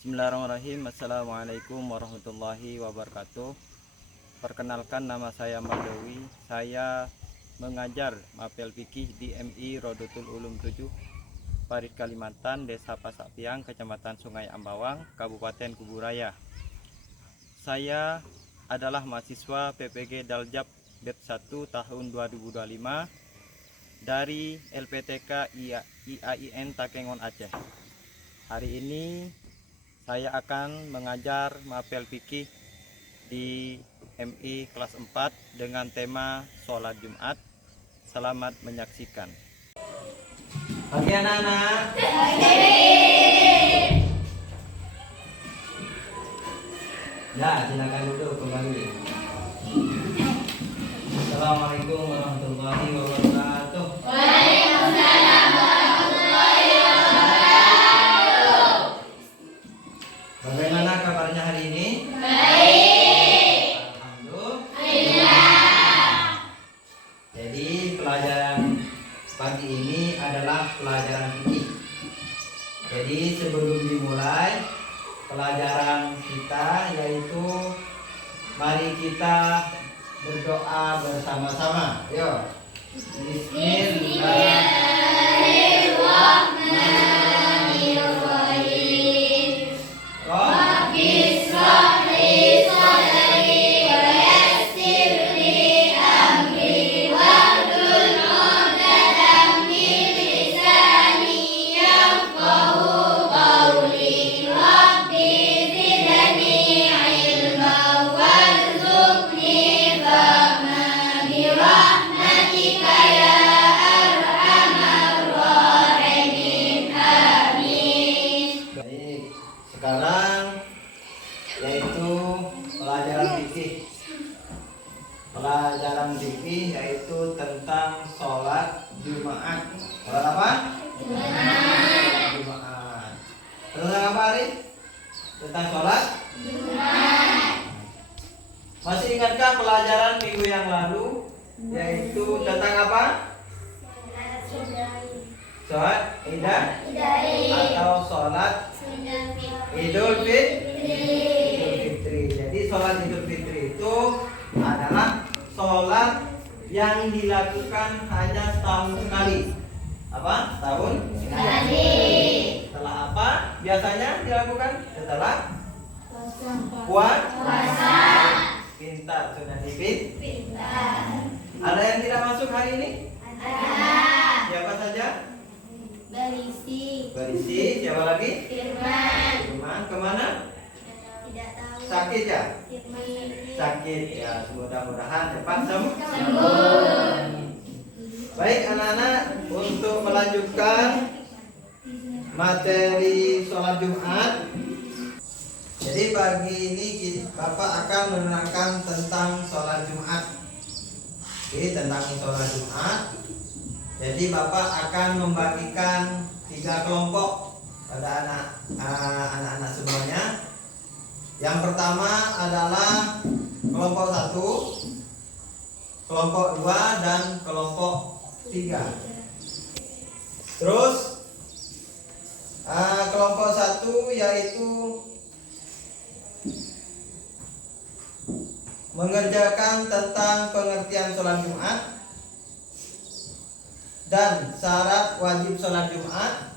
Bismillahirrahmanirrahim. Assalamualaikum warahmatullahi wabarakatuh. Perkenalkan, nama saya Mardawi. Saya mengajar mapel fikih di MI Rodotul Ulum 7, Parit Kalimantan, Desa Pasakpiang, Kecamatan Sungai Ambawang, Kabupaten Kuburaya. Saya adalah mahasiswa PPG Daljab BEP 1 tahun 2025 dari LPTK IAIN Takengon Aceh. Hari ini saya akan mengajar mapel fikih di MI kelas 4 dengan tema sholat Jumat. Selamat menyaksikan. Pagi anak-anak. Ya, silakan duduk kembali. Assalamualaikum warahmatullahi wabarakatuh. Waalaikumsalam warahmatullahi wabarakatuh. Bagaimana kabarnya hari ini? Baik. Alhamdulillah. Jadi pelajaran pagi ini adalah pelajaran fikih. Jadi sebelum dimulai pelajaran kita, yaitu mari kita berdoa bersama-sama. Yo. Bismillahirrahmanirrahim. Rabbi shrah li sadri wa yassir li amri wahlul 'uqdatam min lisani yafqahu qawli. Rabbi zidni ilma warzuqni fahma bi rahmatika ya arhamar rahimin. Amin. Baik, sekarang yaitu pelajaran fikih. Pelajaran fikih yaitu tentang sholat Jumat. Sholat apa? Jumat. Tentang apa, Ari? Tentang sholat Jumat. Masih ingatkah pelajaran minggu yang lalu? Yaitu tentang apa? Sholat Idul atau sholat Idul Fitri. Jadi sholat Idul Fitri itu adalah sholat yang dilakukan hanya setahun sekali. Apa? Setahun sekali. Setelah apa biasanya dilakukan? Setelah puasa. Pintar, sudah pintar. Ada yang tidak masuk hari ini? Ada. Siapa saja? Berisi. Siapa lagi? Firman. Kemana? Tidak tahu. Sakit ya? Firman. Sakit ya, mudah-mudahan cepat sembuh. Sembuh. Baik anak-anak, untuk melanjutkan materi sholat Jumat. Jadi pagi ini Bapak akan menerangkan tentang sholat Jumat. Oke, tentang sholat Jumat. Jadi Bapak akan membagikan 3 kelompok pada anak-anak semuanya. Yang pertama adalah kelompok 1, kelompok 2, dan kelompok 3. Terus kelompok 1 yaitu mengerjakan tentang pengertian sholat Jumat dan syarat wajib sholat Jumat.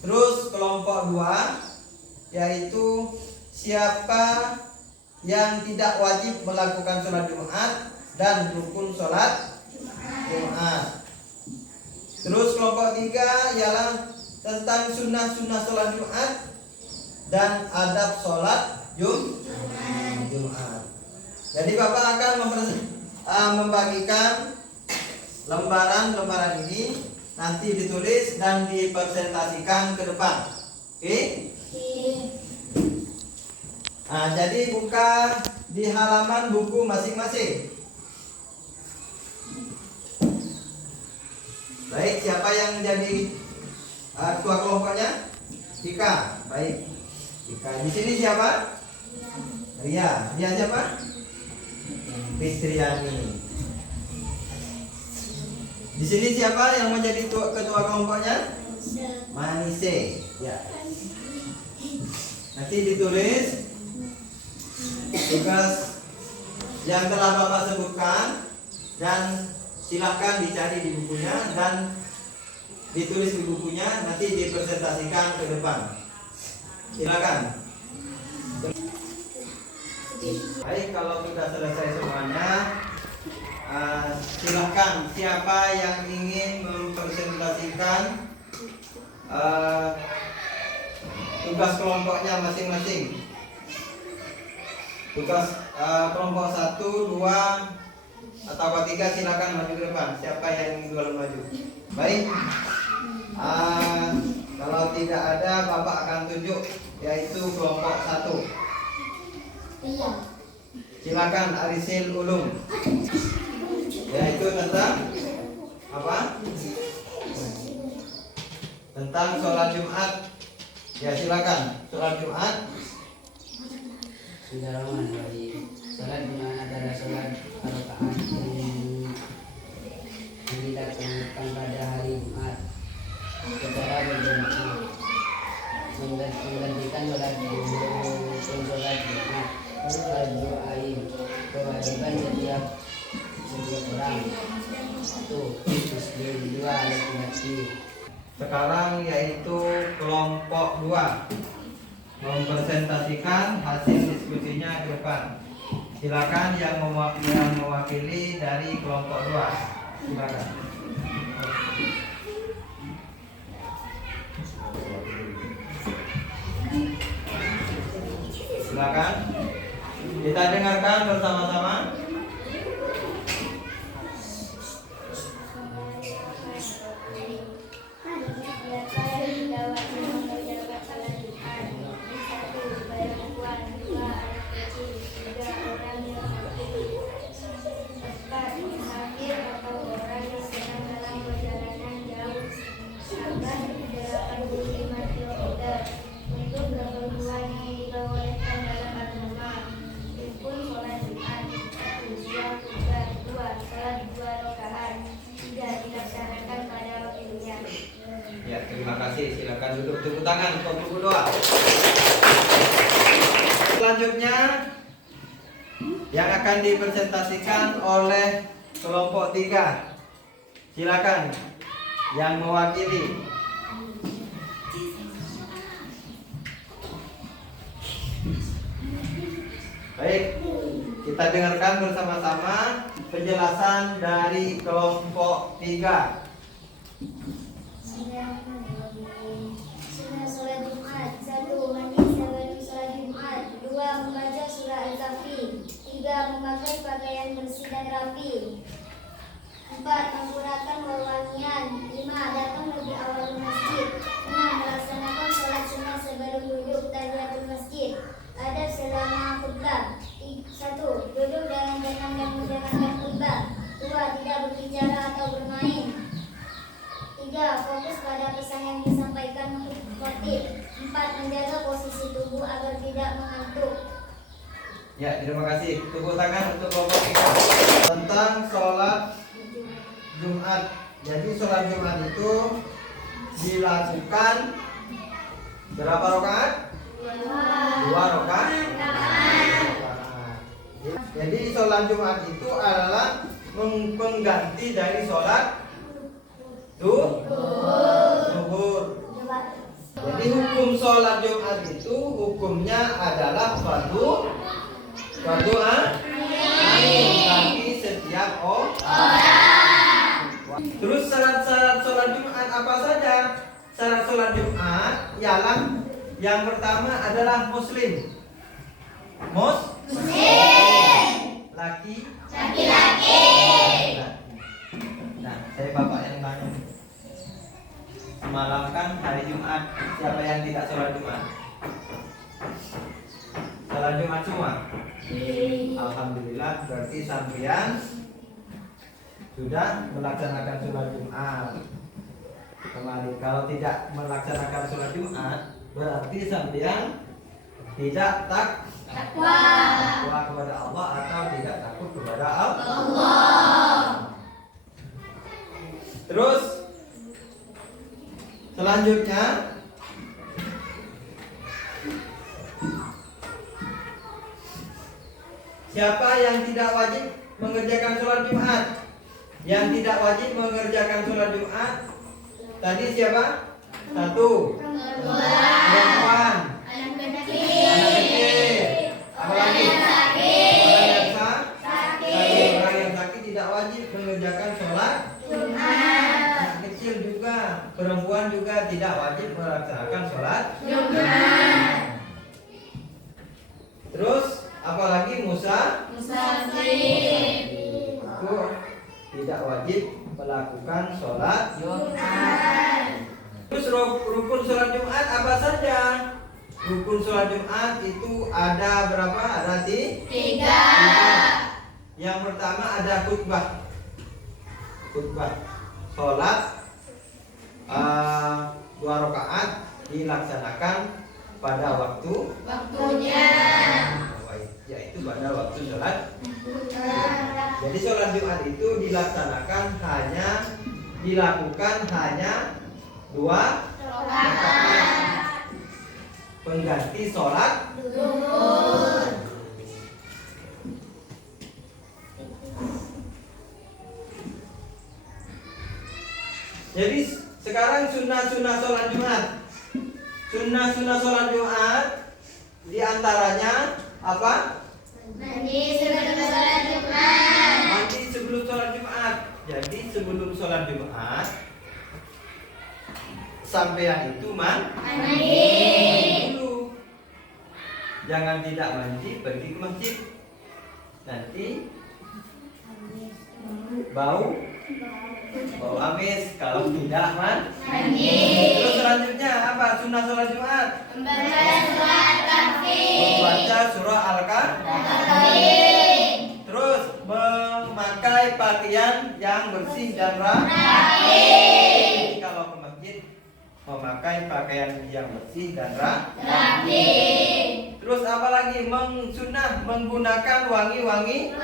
Terus kelompok 2 yaitu siapa yang tidak wajib melakukan sholat Jumat dan rukun sholat Jumat. Terus kelompok 3 ialah tentang sunnah-sunnah sholat Jumat dan adab sholat Jumat. Jadi Bapak akan membagikan lembaran ini, nanti ditulis dan dipresentasikan ke depan. Oke? Nah, jadi buka di halaman buku masing-masing. Baik, siapa yang menjadi ketua kelompoknya? Ika. Baik. Ika. Di sini siapa? Ria. Ria siapa? Fitriani. Di sini siapa yang menjadi ketua kelompoknya? Manise. Ya. Nanti ditulis tugas yang telah Bapak sebutkan dan silahkan dicari di bukunya dan ditulis di bukunya, nanti dipresentasikan ke depan. Silakan. Baik, kalau sudah selesai semuanya, silahkan siapa yang ingin mempresentasikan tugas kelompoknya masing-masing. Tugas kelompok 1, 2, atau 3 silakan maju ke depan. Siapa yang ingin duluan maju? Baik. Kalau tidak ada, Bapak akan tunjuk, yaitu kelompok 1. Silakan Arisil Ulum. Yaitu tentang apa? Tentang sholat Jumat. Ya, silakan. Sholat Jumat. Bismillahirrahmanirrahim. Salat Jumat adalah salat rakaat yang dilaksanakan pada hari Jumat secara berjamaah, menggantikan salat zuhur dan salat Jumat. Fardu ain, kewajiban setiap orang. 1. Muslim, 2. Laki-laki. Sekarang yaitu kelompok 2 mempresentasikan hasil diskusinya ke depan. Silakan yang mewakili dari kelompok 2. Silakan. Silakan. Kita dengarkan bersama-sama. Ya, terima kasih. Silakan duduk, tepuk tangan untuk buku doa. Selanjutnya yang akan dipresentasikan oleh kelompok 3. Silakan yang mewakili. Baik, kita dengarkan bersama-sama penjelasan dari kelompok 3. Sunnah sholat Jumat. 1. Mandi sebelum sholat Jumat. 2. Membaca surah Al-Kahfi. 3. Memakai pakaian bersih dan rapi. 4. Menggunakan wewangian. 5. Datang lebih awal ke masjid. 6. Melaksanakan sholat sunnah sebelum duduk tahiyatul masjid. Adab selama khutbah. 1. Duduk dengan tenang dan mendengarkan khutbah. 2. Tidak berbicara atau bermain. 3. Fokus pada pesan yang disampaikan khotib. 4. Menjaga posisi tubuh agar tidak mengantuk. Ya, terima kasih. Tepuk tangan untuk kelompok 3. Tentang sholat Jumat. Jadi sholat Jumat itu dilakukan berapa rakaat? 2 rakaat. Jadi sholat Jumat itu adalah pengganti dari sholat zuhur. Jadi hukum sholat Jumat itu hukumnya adalah fardu ain bagi setiap orang. Terus syarat-syarat sholat Jumat apa saja? Syarat sholat Jumat ialah yang pertama adalah muslim. Laki-laki. Nah, saya bapak yang tanya. Semalam kan hari Jumat, siapa yang tidak sholat Jumat? Sholat Jumat semua? Alhamdulillah, berarti sampean sudah melaksanakan sholat Jumat kemarin. Kalau tidak melaksanakan sholat Jumat, berarti sampean tidak takwa kepada Allah atau tidak takut kepada Allah. Terus selanjutnya Siapa yang tidak wajib mengerjakan sholat Jumat? Yang tidak wajib mengerjakan sholat Jumat tadi siapa? Satu, perempuan, anak kecil, apa lagi? Orang yang sakit tidak wajib mengerjakan sholat Jumat. Anak kecil juga, perempuan juga tidak wajib melaksanakan sholat Jumat. Terus apalagi musafir itu tidak wajib melakukan sholat Jumat. Terus rukun sholat Jumat apa saja? Rukun sholat Jumat itu ada berapa? Ada tiga. Yang pertama ada khutbah. Sholat 2 rakaat dilaksanakan pada waktunya, yaitu pada waktu sholat. Jadi sholat Jumat itu dilakukan hanya 2 rakaat pengganti sholat zuhur. Jadi sekarang sunnah-sunnah sholat Jumat. Sunnah-sunnah sholat Jumat diantaranya apa? Mandi sebelum sholat Jumat. Mandi sebelum sholat Jumat. Jadi sebelum sholat Jumat sampean itu mandi dulu. Jangan tidak mandi pergi ke masjid. Nanti bau amis kalau tidak mandi. Terus selanjutnya apa? Sunnah sholat Jumat. Membaca surah Al-Kahfi. Terus memakai pakaian yang bersih dan rapi. Kalau ke masjid memakai pakaian yang bersih dan rapi. Terus apa lagi? Sunnah menggunakan wangi-wangian.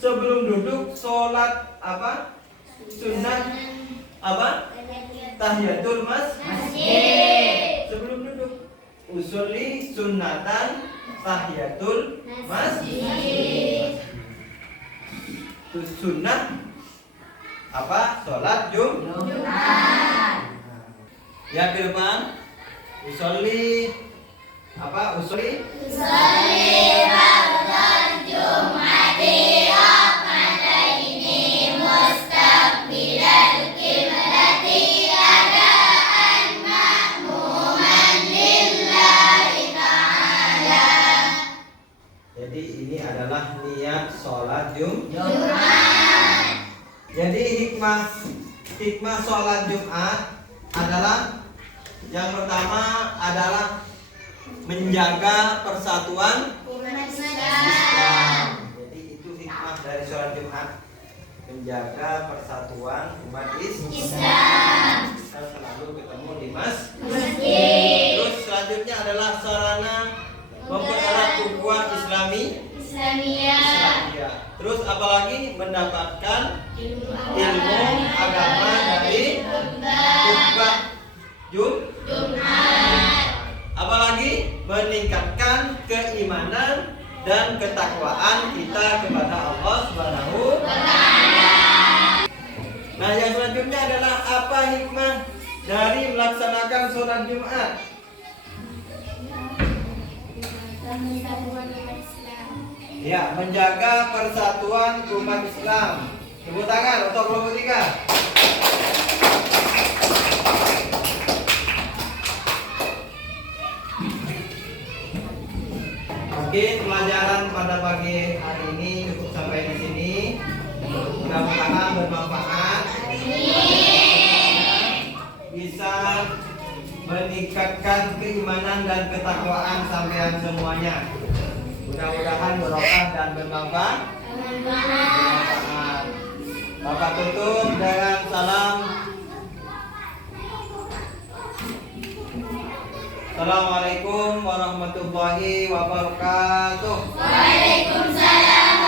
Sebelum duduk sholat apa? Sunnah apa? Tahiyatul masjid. Sebelum duduk usolli sunnatan tahiyatul masjid. Itu sunnah apa? Sholat Jumat. Yang ke depan usolli apa? Usolli fardhu Jum'ati rakaataini mustaqbilal qiblati adaan ma'muman lillahi ta'ala. Jadi ini adalah niat sholat Jumat. Jadi hikmah sholat Jumat adalah yang pertama adalah menjaga persatuan Umat Islam. Jadi itu hikmah dari sholat Jumat, menjaga persatuan umat Islam. Kita selalu ketemu di masjid. Terus selanjutnya adalah sarana mempererat ukhuwah Islamiyah. Terus apalagi mendapatkan ilmu agama dari khutbah Jumat. Apalagi meningkatkan keimanan dan ketakwaan kita kepada Allah Subhanahu wa Ta'ala. Nah, yang selanjutnya adalah apa hikmah dari melaksanakan sholat Jumat? Ya, menjaga persatuan umat Islam. Tepuk tangan untuk kelompok 3. Mungkin pelajaran pada pagi hari ini cukup sampai di sini. Mudah-mudahan bermanfaat. Bisa meningkatkan keimanan dan ketakwaan sampean semuanya. Mudah-mudahan barokah dan bermanfaat. Bapak tutup dengan salam. Assalamualaikum warahmatullahi wabarakatuh. Waalaikumsalam